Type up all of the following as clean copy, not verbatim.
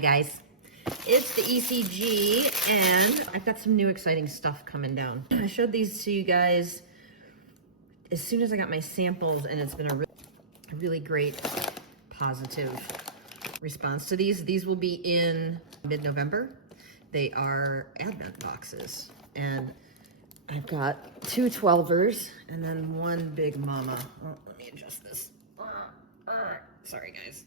Hi guys, it's the ECG and I've got some new exciting stuff coming down. I showed these to you guys as soon as I got my samples and it's been a really great positive response to these. These will be in mid-November. They are Advent boxes and I've got two 12ers and then one big mama. Oh, let me adjust this. Sorry guys.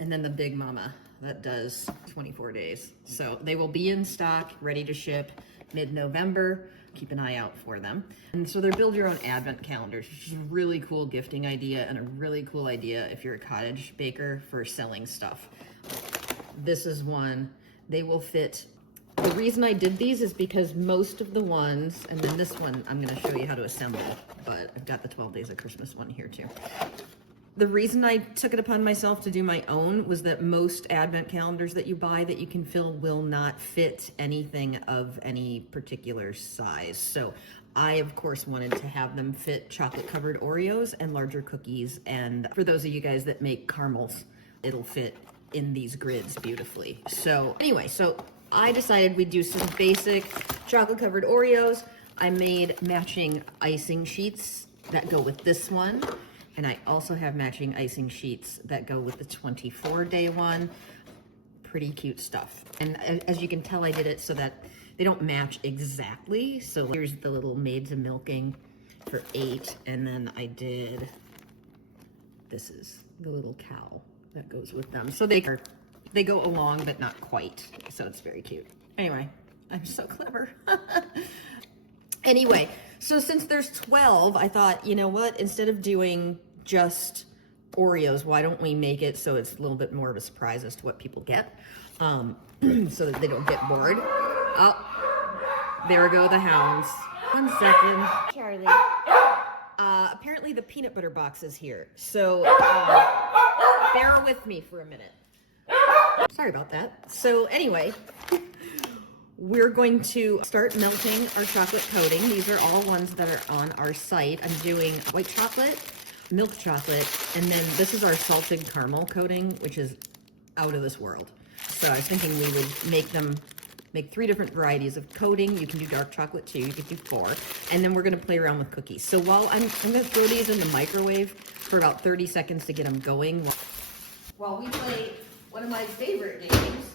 And then the big mama that does 24 days. So they will be in stock, ready to ship mid-November. Keep an eye out for them. And so they're build your own advent calendars, which is a really cool gifting idea and a really cool idea if you're a cottage baker for selling stuff. This is one. They will fit. The reason I did these is because most of the ones, and then this one I'm going to show you how to assemble, but I've got the 12 Days of Christmas one here too. The reason I took it upon myself to do my own was that most advent calendars that you buy that you can fill will not fit anything of any particular size. So I, of course, wanted to have them fit chocolate covered Oreos and larger cookies. And for those of you guys that make caramels, it'll fit in these grids beautifully. So anyway, so I decided we'd do some basic chocolate covered Oreos. I made matching icing sheets that go with this one. And I also have matching icing sheets that go with the 24-day one. Pretty cute stuff. And as you can tell, I did it so that they don't match exactly. So here's the little maids of milking for 8. And then I did, this is the little cow that goes with them. So they go along, but not quite. So it's very cute. Anyway, I'm so clever. Anyway, so since there's 12, I thought, you know what, instead of doing just Oreos, why don't we make it so it's a little bit more of a surprise as to what people get, so that they don't get bored. Oh, there go the hounds. 1 second. Charlie. Apparently the peanut butter box is here, so bear with me for a minute. Sorry about that. So anyway, we're going to start melting our chocolate coating. These are all ones that are on our site. I'm doing white chocolate, milk chocolate, and then this is our salted caramel coating, which is out of this world. So I was thinking we would make 3 different varieties of coating. You can do dark chocolate too, you could do 4. And then we're gonna play around with cookies. So while I'm gonna throw these in the microwave for about 30 seconds to get them going. While we play one of my favorite games,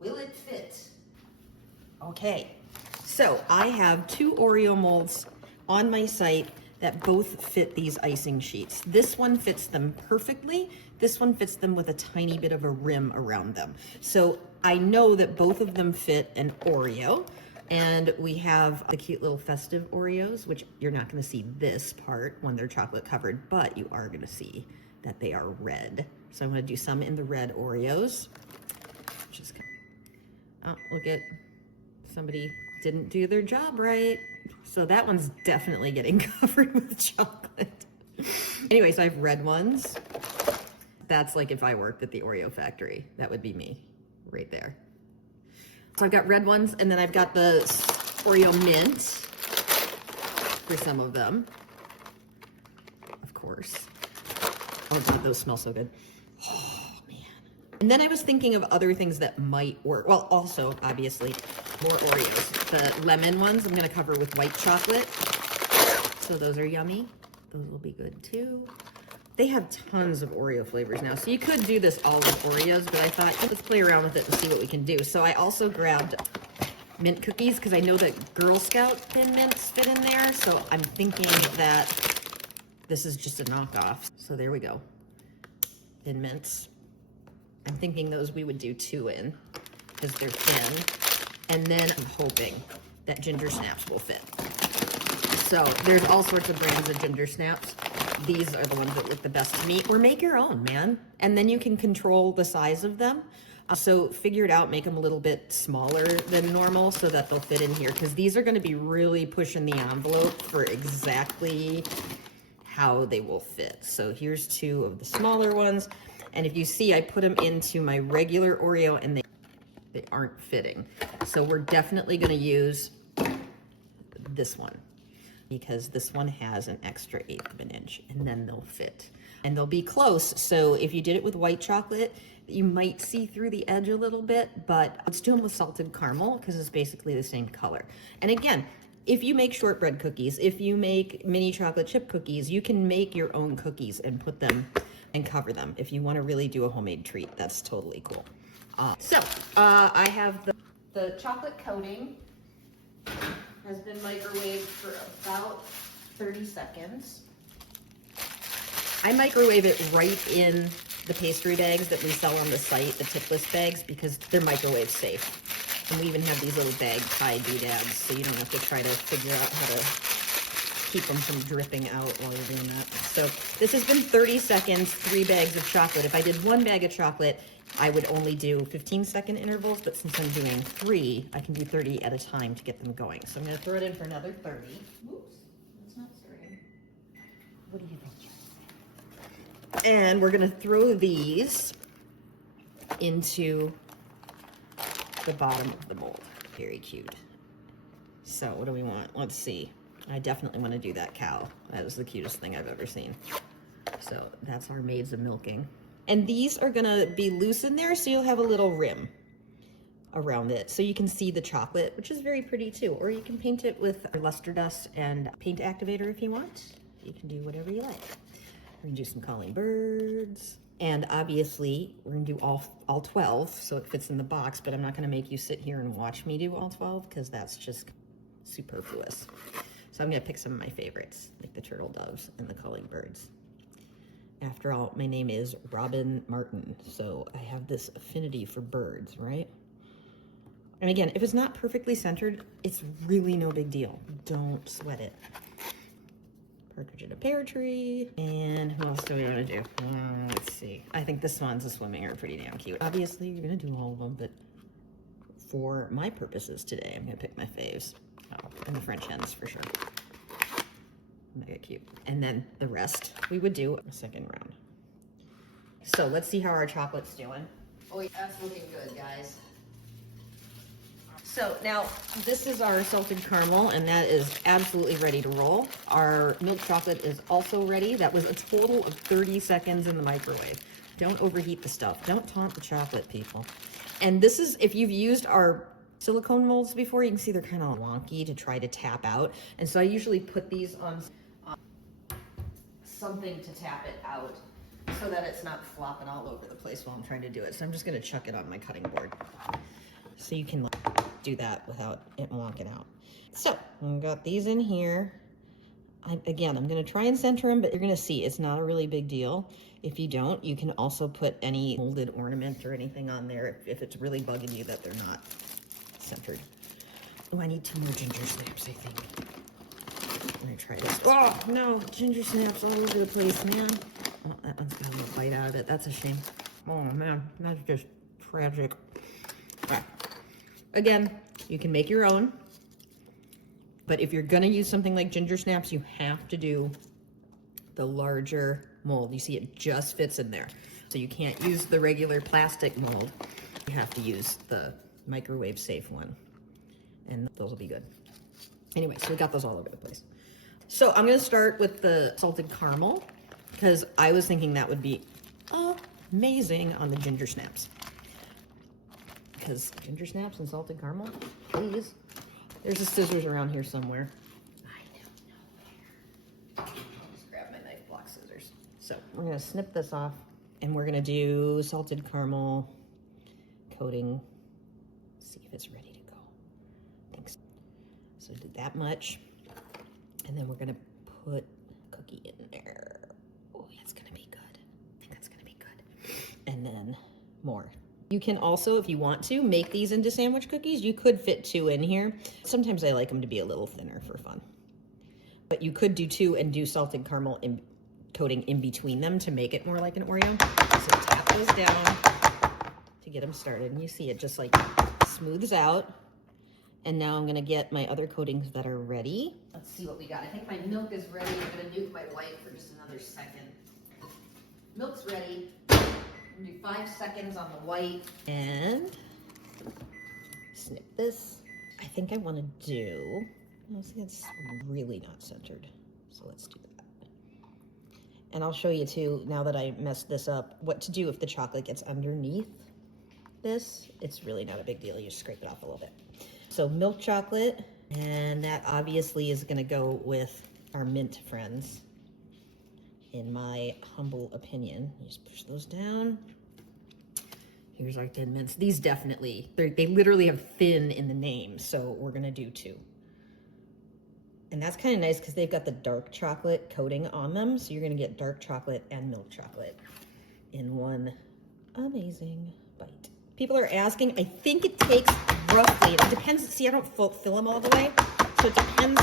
Will It Fit? Okay, so I have 2 Oreo molds on my site that both fit these icing sheets. This one fits them perfectly. This one fits them with a tiny bit of a rim around them. So I know that both of them fit an Oreo, and we have the cute little festive Oreos, which you're not gonna see this part when they're chocolate covered, but you are gonna see that they are red. So I'm gonna do some in the red Oreos. Just, oh, look at, somebody didn't do their job right. So that one's definitely getting covered with chocolate. Anyway, so I have red ones. That's like if I worked at the Oreo factory, that would be me right there. So I've got red ones, and then I've got the Oreo mint for some of them, of course. Oh, God, those smell so good. Oh, man. And then I was thinking of other things that might work. Well, also, obviously, more Oreos. The lemon ones I'm gonna cover with white chocolate. So those are yummy. Those will be good too. They have tons of Oreo flavors now. So you could do this all with Oreos, but I thought, let's play around with it and see what we can do. So I also grabbed mint cookies because I know that Girl Scout Thin Mints fit in there. So I'm thinking that this is just a knockoff. So there we go. Thin Mints. I'm thinking those we would do 2 in because they're thin. And then I'm hoping that Ginger Snaps will fit. So there's all sorts of brands of Ginger Snaps. These are the ones that look the best to me. Or make your own, man. And then you can control the size of them. So figure it out, make them a little bit smaller than normal so that they'll fit in here. Because these are gonna be really pushing the envelope for exactly how they will fit. So here's 2 of the smaller ones. And if you see, I put them into my regular Oreo and they aren't fitting. So we're definitely gonna use this one because this one has an extra 1/8 of an inch and then they'll fit. and they'll be close. So if you did it with white chocolate, you might see through the edge a little bit, but let's do them with salted caramel because it's basically the same color. And again, if you make shortbread cookies, if you make mini chocolate chip cookies, you can make your own cookies and put them and cover them. If you want to really do a homemade treat, that's totally cool. I have the chocolate coating has been microwaved for about 30 seconds. I microwave it right in the pastry bags that we sell on the site, the tipless bags, because they're microwave safe. And we even have these little bag tie doodads, so you don't have to try to figure out how to keep them from dripping out while you're doing that. So this has been 30 seconds, 3 bags of chocolate. If I did 1 bag of chocolate, I would only do 15-second intervals, but since I'm doing 3, I can do 30 at a time to get them going. So I'm gonna throw it in for another 30. Whoops, it's not starting. What do you think? And we're gonna throw these into the bottom of the mold. Very cute. So what do we want? Let's see. I definitely want to do that cow. That is the cutest thing I've ever seen. So that's our maids of milking. And these are gonna be loose in there, so you'll have a little rim around it so you can see the chocolate, which is very pretty too. Or you can paint it with luster dust and paint activator if you want. You can do whatever you like. We're gonna do some calling birds. And obviously, we're gonna do all 12, so it fits in the box, but I'm not gonna make you sit here and watch me do all 12, because that's just superfluous. So I'm gonna pick some of my favorites, like the turtle doves and the calling birds. After all, my name is Robin Martin, so I have this affinity for birds, right? And again, if it's not perfectly centered, it's really no big deal. Don't sweat it. Partridge in a pear tree. And who else do we want to do? Let's see. I think the swans of swimming are pretty damn cute. Obviously, you're going to do all of them, but for my purposes today, I'm going to pick my faves. Oh, and the French hens for sure. Mega cute. And then the rest we would do a second round. So let's see how our chocolate's doing. Oh, that's looking good, guys. So now this is our salted caramel, and that is absolutely ready to roll. Our milk chocolate is also ready. That was a total of 30 seconds in the microwave. Don't overheat the stuff. Don't taunt the chocolate, people. And this is, if you've used our silicone molds before, you can see they're kind of wonky to try to tap out. And so I usually put these on something to tap it out so that it's not flopping all over the place while I'm trying to do it. So I'm just gonna chuck it on my cutting board. So you can do that without it wonking out. So I've got these in here. Again, I'm gonna try and center them, but you're gonna see it's not a really big deal. If you don't, you can also put any molded ornament or anything on there if it's really bugging you that they're not centered. Oh, I need 2 more ginger snaps, I think. I'm gonna try this. Oh, no, ginger snaps all over the place, man. Oh, that one's got a little bite out of it. That's a shame. Oh, man, that's just tragic. Right. Again, you can make your own, but if you're gonna use something like ginger snaps, you have to do the larger mold. You see it just fits in there. So you can't use the regular plastic mold. You have to use the microwave safe one, and those will be good. Anyway, so we got those all over the place. So I'm gonna start with the salted caramel because I was thinking that would be amazing on the ginger snaps. Because ginger snaps and salted caramel, please. There's a scissors around here somewhere. I don't know where. I'll just grab my knife block scissors. So we're gonna snip this off and we're gonna do salted caramel coating. See if it's ready to go. I think so. So do that much. And then we're gonna put cookie in there. Oh, that's gonna be good. I think that's gonna be good. And then more. You can also, if you want to, make these into sandwich cookies. You could fit 2 in here. Sometimes I like them to be a little thinner for fun. But you could do 2 and do salted caramel coating in between them to make it more like an Oreo. So tap those down to get them started. And you see it just like smooths out. And now I'm gonna get my other coatings that are ready. Let's see what we got. I think my milk is ready. I'm gonna nuke my white for just another second. Milk's ready. I'm gonna do 5 seconds on the white and snip this. I think I wanna do, I see it's really not centered. So let's do that. And I'll show you too, now that I messed this up, what to do if the chocolate gets underneath this. It's really not a big deal. You just scrape it off a little bit. So milk chocolate, and that obviously is gonna go with our mint friends, in my humble opinion. You just push those down. Here's our Thin Mints. These definitely, they literally have thin in the name, so we're gonna do 2. And that's kind of nice because they've got the dark chocolate coating on them, so you're gonna get dark chocolate and milk chocolate in one amazing bite. People are asking, I think it takes roughly, it depends, see I don't fill them all the way, so it depends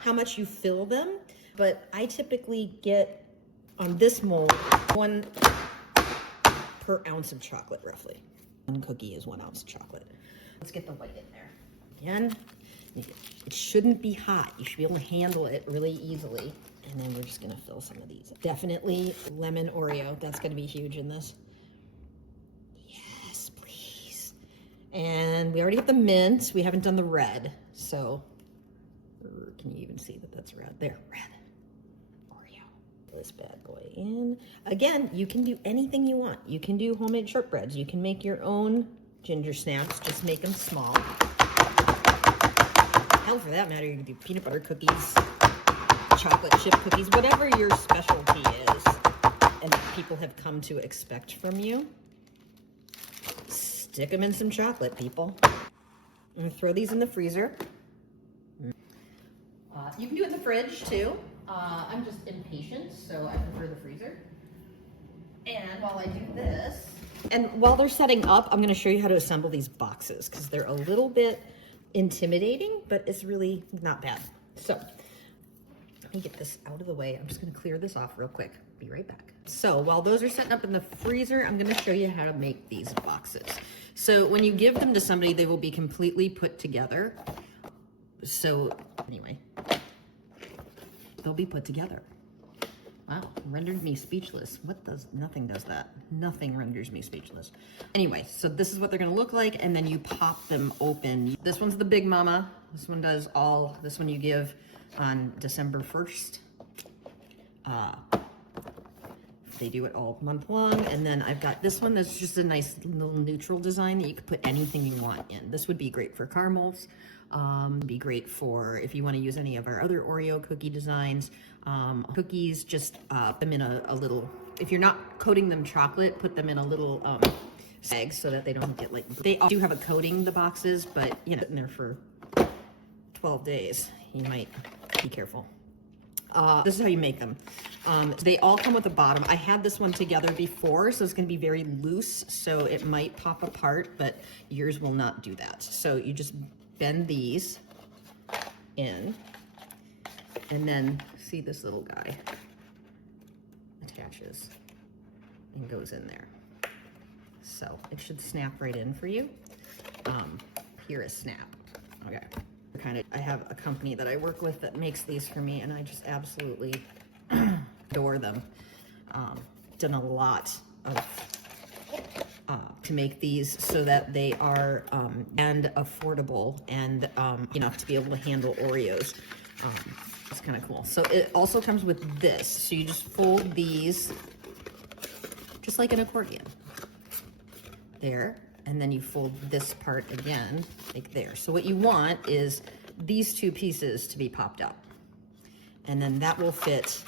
how much you fill them, but I typically get, on this mold, 1 per ounce of chocolate, roughly. 1 cookie is 1 ounce of chocolate. Let's get the white in there. Again, it shouldn't be hot. You should be able to handle it really easily. And then we're just gonna fill some of these. Definitely lemon Oreo. That's gonna be huge in this. Yes, please. And we already have the mint. We haven't done the red. So, can you even see that that's red? There, red. This bad boy in. Again, you can do anything you want. You can do homemade shortbreads. You can make your own ginger snaps. Just make them small. Hell, for that matter, you can do peanut butter cookies, chocolate chip cookies, whatever your specialty is and people have come to expect from you. Stick them in some chocolate, people. I'm gonna throw these in the freezer. You can do it in the fridge too. I'm just impatient, so I prefer the freezer. And while I do this, and while they're setting up, I'm gonna show you how to assemble these boxes because they're a little bit intimidating, but it's really not bad. So, let me get this out of the way. I'm just gonna clear this off real quick. Be right back. So while those are setting up in the freezer, I'm gonna show you how to make these boxes. So when you give them to somebody, they will be completely put together. So anyway, they'll be put together. Wow, rendered me speechless. Nothing does that. Nothing renders me speechless. Anyway, so this is what they're gonna look like, and then you pop them open. This one's the Big Mama. This one does all, this one you give on December 1st. They do it all month long, and then I've got this one that's just a nice little neutral design that you could put anything you want in. This would be great for caramels. Be great for if you want to use any of our other Oreo cookie designs. Cookies, just put them in a little, if you're not coating them chocolate, put them in a little bag so that they don't get like, they do have a coating, the boxes, but you know, in there for 12 days, you might be careful. This is how you make them. They all come with a bottom. I had this one together before, so it's gonna be very loose, so it might pop apart, but yours will not do that. So you just bend these in, and then see this little guy attaches and goes in there. So it should snap right in for you. Here is snap. Okay. I have a company that I work with that makes these for me, and I just absolutely adore them. Done a lot of to make these so that they are and affordable and enough to be able to handle Oreos. It's kind of cool. So it also comes with this. So you just fold these just like an accordion. There. And then you fold this part again, like there. So what you want is these two pieces to be popped up. And then that will fit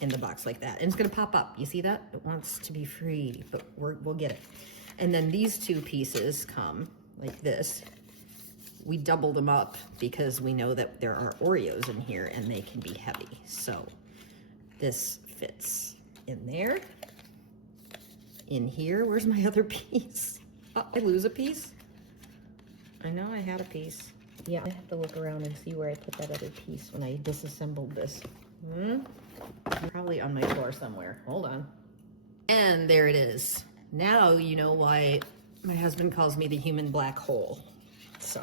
in the box like that. And it's gonna pop up, you see that? It wants to be free, but we'll get it. And then these two pieces come like this. We double them up because we know that there are Oreos in here and they can be heavy. So this fits in there. In here, where's my other piece? Oh, I lose a piece? I know I had a piece. Yeah, I have to look around and see where I put that other piece when I disassembled this. Probably on my floor somewhere. Hold on. And there it is. Now you know why my husband calls me the human black hole. So,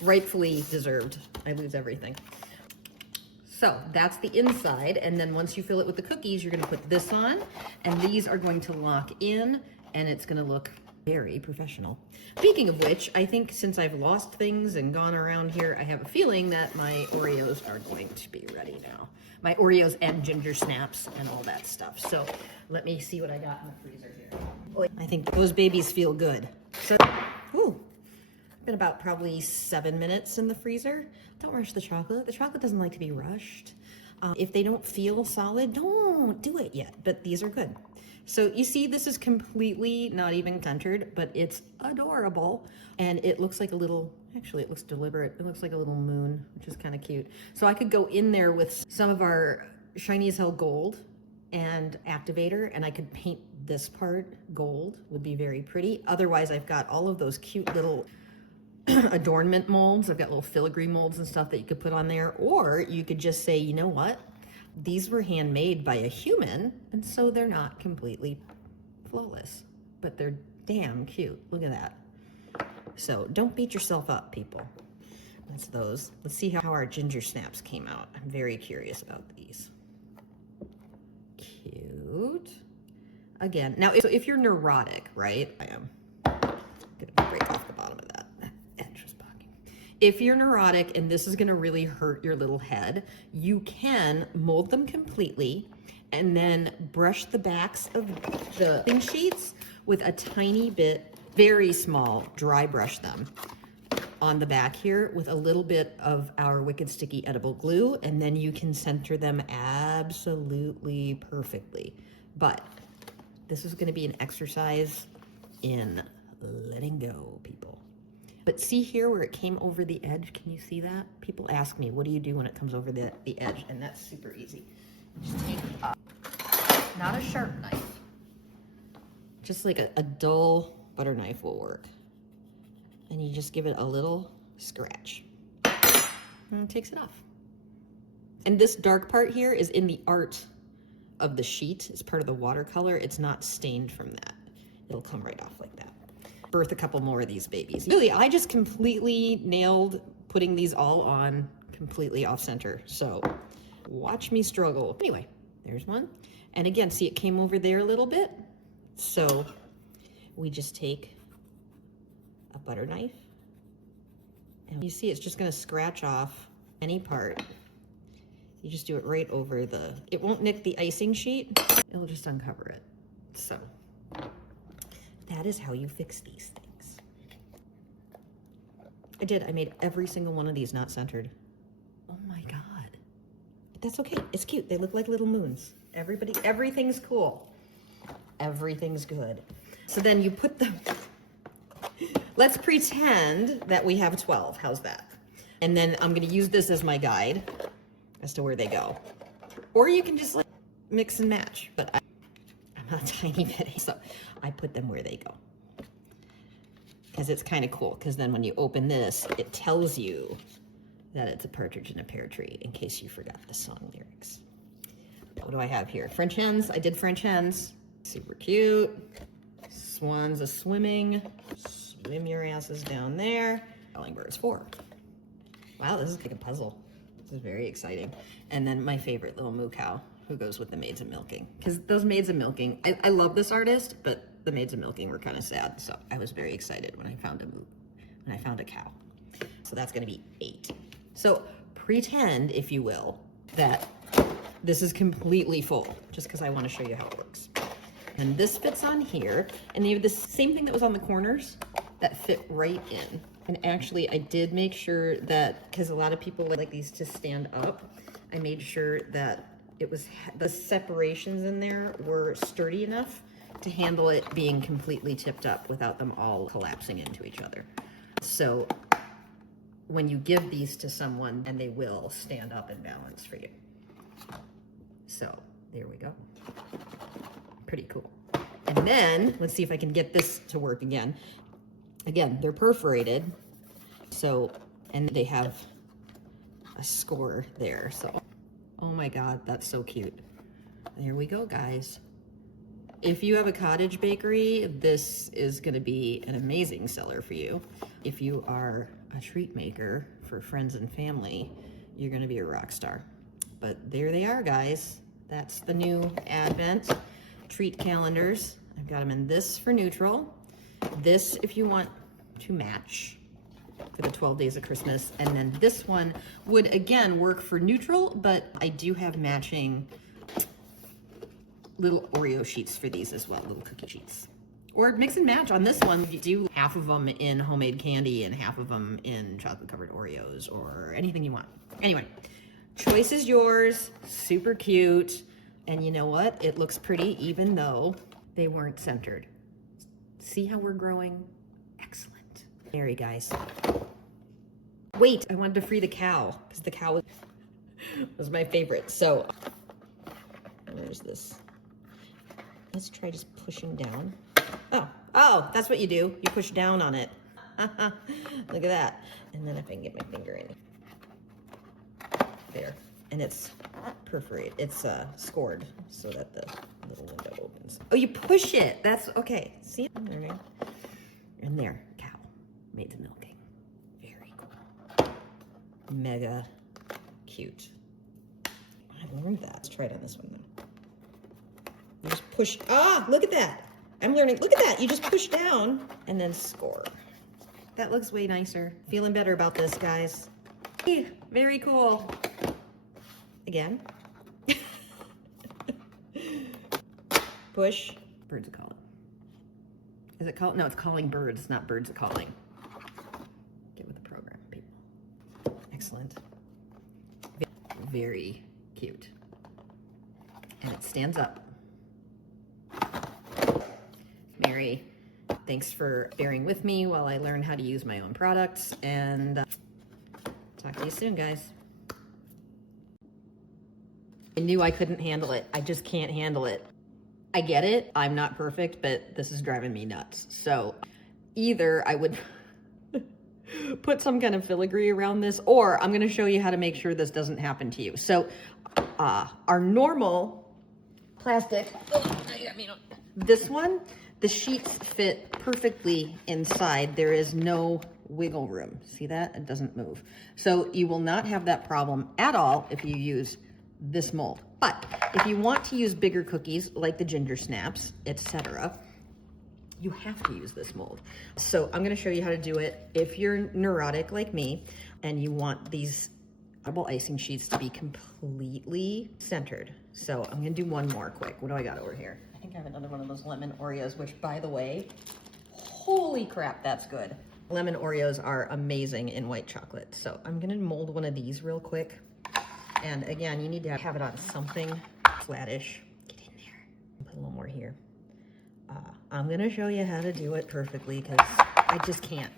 rightfully deserved. I lose everything. So that's the inside, and then once you fill it with the cookies, you're gonna put this on, and these are going to lock in, and it's gonna look Very professional. Speaking of which, I think since I've lost things and gone around here, I have a feeling that my Oreos are going to be ready now. My Oreos and ginger snaps and all that stuff. So let me see what I got in the freezer here. Oh, I think those babies feel good. So, ooh, been about probably 7 minutes in the freezer. Don't rush the chocolate. The chocolate doesn't like to be rushed. If they don't feel solid, don't do it yet, but these are good. So you see, this is completely not even centered, but it's adorable. And it looks like a little, actually it looks deliberate. It looks like a little moon, which is kind of cute. So I could go in there with some of our Shiny as Hell Gold and activator, and I could paint this part gold, would be very pretty. Otherwise, I've got all of those cute little adornment molds. I've got little filigree molds and stuff that you could put on there, or you could just say, you know what? These were handmade by a human, and so they're not completely flawless, but they're damn cute. Look at that. So don't beat yourself up, people. That's those. Let's see how our ginger snaps came out. I'm very curious about these. Cute. Again, now if you're neurotic, right? I am gonna break off the bottom of that. If you're neurotic and this is gonna really hurt your little head, you can mold them completely and then brush the backs of the icing sheets with a tiny bit, very small, dry brush them on the back here with a little bit of our Wicked Sticky Edible Glue, and then you can center them absolutely perfectly. But this is gonna be an exercise in letting go, people. But see here where it came over the edge? Can you see that? People ask me, what do you do when it comes over the edge? And that's super easy. Just take not a sharp knife. Just like a dull butter knife will work. And you just give it a little scratch. And it takes it off. And this dark part here is in the art of the sheet. It's part of the watercolor. It's not stained from that. It'll come right off like that. Birth a couple more of these babies. Really, I just completely nailed putting these all on completely off center. So watch me struggle. Anyway, there's one. And again, see, it came over there a little bit. So we just take a butter knife and you see it's just gonna scratch off any part. You just do it right over it won't nick the icing sheet. It'll just uncover it. So that is how you fix these things. I made every single one of these not centered. Oh my God. But that's okay, it's cute. They look like little moons. Everything's cool. Everything's good. So then you put them, let's pretend that we have 12, how's that? And then I'm gonna use this as my guide as to where they go. Or you can just like mix and match, but I'm a tiny bit, so I put them where they go. Because it's kind of cool, because then when you open this, it tells you that it's a partridge in a pear tree, in case you forgot the song lyrics. What do I have here? French hens. I did French hens. Super cute. Swans a swimming. Swim your asses down there. Calling birds 4. Wow, this is like a puzzle. This is very exciting. And then my favorite little moo cow, who goes with the Maids of Milking. Because those Maids of Milking, I love this artist, but the Maids of Milking were kind of sad. So I was very excited when I found a cow. So that's gonna be 8. So pretend, if you will, that this is completely full, just because I want to show you how it works. And this fits on here, and you have the same thing that was on the corners that fit right in. And actually, I did make sure that, because a lot of people like these to stand up, I made sure that the separations in there were sturdy enough to handle it being completely tipped up without them all collapsing into each other. So when you give these to someone, and they will stand up and balance for you. So there we go. Pretty cool. And then let's see if I can get this to work again. Again, they're perforated. So, and they have a score there. So, oh my God, that's so cute. There we go, guys. If you have a cottage bakery, this is gonna be an amazing seller for you. If you are a treat maker for friends and family, you're gonna be a rock star. But there they are, guys. That's the new Advent treat calendars. I've got them in this for neutral, This if you want to match for the 12 days of Christmas. And then this one would again work for neutral, but I do have matching little Oreo sheets for these as well, little cookie sheets. Or mix and match on this one. You do half of them in homemade candy and half of them in chocolate covered Oreos or anything you want. Anyway, choice is yours, super cute. And you know what? It looks pretty even though they weren't centered. See how we're growing? Excellent. There you guys. Wait, I wanted to free the cow because the cow was my favorite. So there's this. Let's try just pushing down. Oh, that's what you do. You push down on it. Look at that. And then if I can get my finger in. There. And it's perforated. It's scored so that the little window opens. Oh, you push it. That's okay. See? I'm learning. And there, cow. Made the milking. Very cool. Mega cute. I've learned that. Let's try it on this one though. You just push. Ah, look at that. I'm learning. Look at that. You just push down and then score. That looks way nicer. Feeling better about this, guys. Very cool. Again. Push. Birds are calling. Is it calling? No, it's calling birds, not birds calling. Get with the program, people. Excellent. Very cute. And it stands up. Mary, thanks for bearing with me while I learn how to use my own products, and talk to you soon, guys. I knew I couldn't handle it. I just can't handle it. I get it. I'm not perfect, but this is driving me nuts. So either I would put some kind of filigree around this, or I'm going to show you how to make sure this doesn't happen to you. So our normal plastic, this one, the sheets fit perfectly inside. There is no wiggle room. See that? It doesn't move. So you will not have that problem at all if you use this mold. But if you want to use bigger cookies like the ginger snaps, etc., you have to use this mold. So I'm going to show you how to do it. If you're neurotic like me and you want these double icing sheets to be completely centered. So I'm going to do one more quick. What do I got over here? I think I have another one of those lemon Oreos, which, by the way, holy crap, that's good. Lemon Oreos are amazing in white chocolate. So I'm going to mold one of these real quick. And again, you need to have it on something flattish. Get in there. Put a little more here. I'm going to show you how to do it perfectly because I just can't.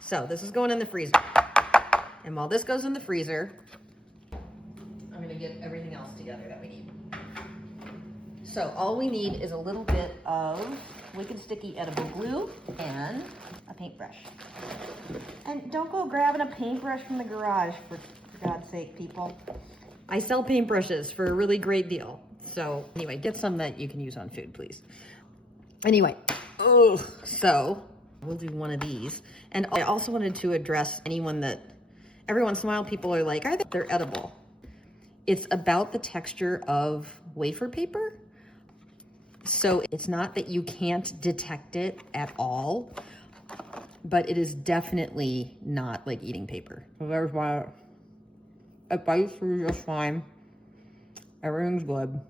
So this is going in the freezer. And while this goes in the freezer, I'm going to get everything else together that we need. So all we need is a little bit of Wicked Sticky Edible Glue and a paintbrush. And don't go grabbing a paintbrush from the garage, for God's sake, people. I sell paintbrushes for a really great deal. So anyway, get some that you can use on food, please. Anyway, so we'll do one of these. And I also wanted to address anyone that, every once in a while people are like, they're edible. It's about the texture of wafer paper. So it's not that you can't detect it at all, but it is definitely not like eating paper. There's my, it bites through just fine. Everything's good.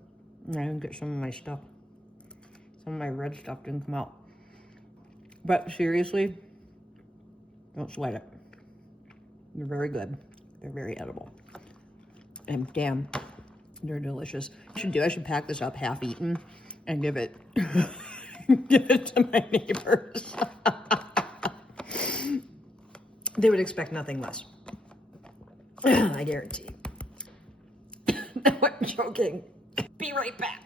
And I didn't get some of my stuff. Some of my red stuff didn't come out. But seriously, don't sweat it. They're very good. They're very edible. And damn, they're delicious. I should pack this up half eaten and give it to my neighbors. They would expect nothing less. I guarantee. Now I'm joking. Be right back.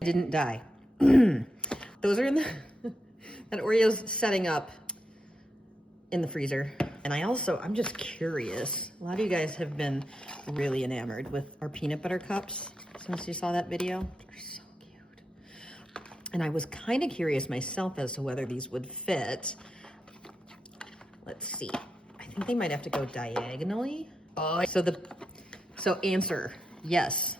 I didn't die. Those are in the that Oreo's setting up in the freezer. And I'm just curious. A lot of you guys have been really enamored with our peanut butter cups since you saw that video. They're so cute. And I was kind of curious myself as to whether these would fit. Let's see. I think they might have to go diagonally. So answer, yes.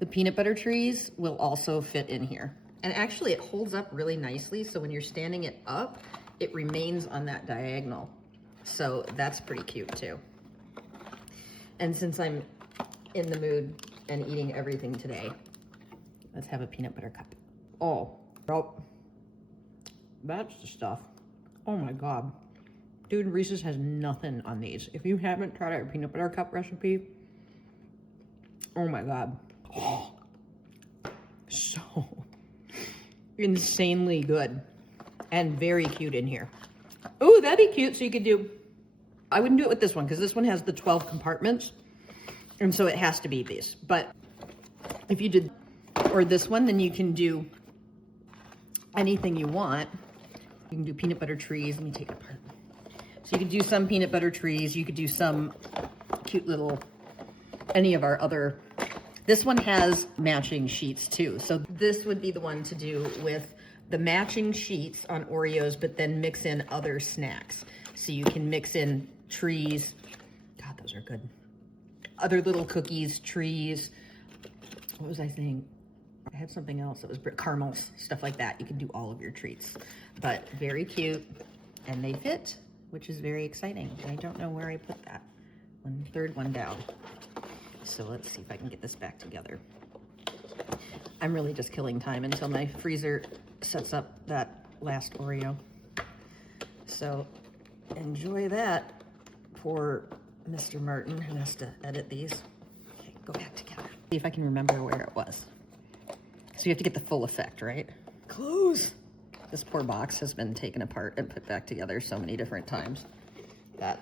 The peanut butter trees will also fit in here. And actually it holds up really nicely. So when you're standing it up, it remains on that diagonal. So that's pretty cute too. And since I'm in the mood and eating everything today, let's have a peanut butter cup. Oh, that's the stuff. Oh my God. Dude, Reese's has nothing on these. If you haven't tried our peanut butter cup recipe, oh my God. Oh, so insanely good and very cute in here. Oh, that'd be cute. So you could do, I wouldn't do it with this one because this one has the 12 compartments. And so it has to be these. But if you did, or this one, then you can do anything you want. You can do peanut butter trees. Let me take it apart. So you could do some peanut butter trees. You could do some cute little, any of our other, this one has matching sheets too. So this would be the one to do with the matching sheets on Oreos, but then mix in other snacks. So you can mix in trees. God, those are good. Other little cookies, trees. What was I saying? I had something else that was caramels, stuff like that. You can do all of your treats, but very cute and they fit, which is very exciting. I don't know where I put that. Third one down. So let's see if I can get this back together. I'm really just killing time until my freezer sets up that last Oreo. So enjoy that for Mr. Martin, who has to edit these. Okay, go back together. See if I can remember where it was. So you have to get the full effect, right? Close. This poor box has been taken apart and put back together so many different times that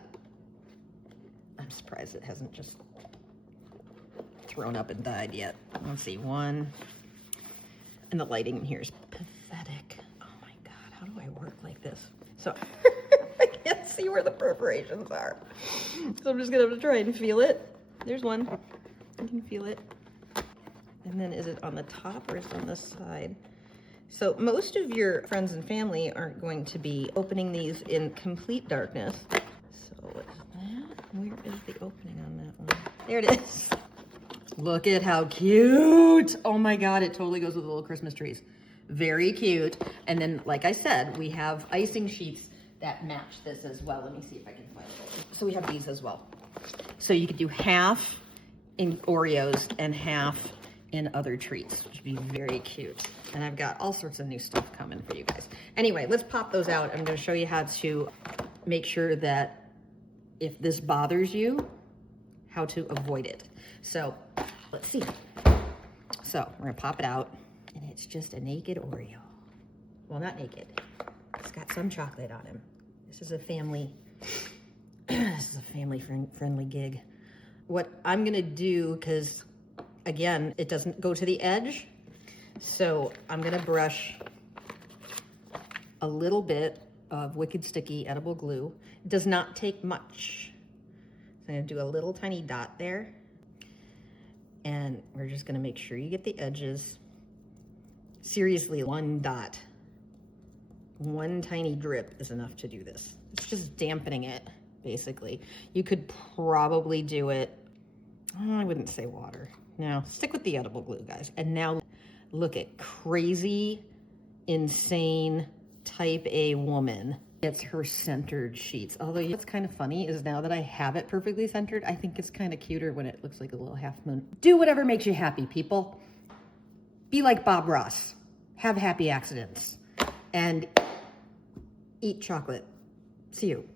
I'm surprised it hasn't just thrown up and died yet. Let's see, one. And the lighting in here is pathetic. Oh my God, how do I work like this? So I can't see where the perforations are. So I'm just gonna have to try and feel it. There's one. I can feel it. And then is it on the top or is it on the side? So most of your friends and family aren't going to be opening these in complete darkness. So what is that? Where is the opening on that one? There it is. Look at how cute. Oh my God, it totally goes with the little Christmas trees. Very cute. And then, like I said, we have icing sheets that match this as well. Let me see if I can find it. So we have these as well. So you could do half in Oreos and half in other treats, which would be very cute. And I've got all sorts of new stuff coming for you guys. Anyway, let's pop those out. I'm gonna show you how to make sure that if this bothers you, how to avoid it. So let's see. So we're gonna pop it out and it's just a naked Oreo. Well, not naked. It's got some chocolate on him. This is a family, friendly gig. What I'm gonna do, because again, it doesn't go to the edge. So I'm gonna brush a little bit of Wicked Sticky edible glue. It does not take much. So I'm gonna do a little tiny dot there. And we're just gonna make sure you get the edges. Seriously, one dot. One tiny drip is enough to do this. It's just dampening it, basically. You could probably do it, oh, I wouldn't say water. No, stick with the edible glue, guys. And now look at crazy, insane, type A woman gets her centered sheets. Although what's kind of funny is now that I have it perfectly centered, I think it's kind of cuter when it looks like a little half moon. Do whatever makes you happy, people. Be like Bob Ross. Have happy accidents. And eat chocolate. See you.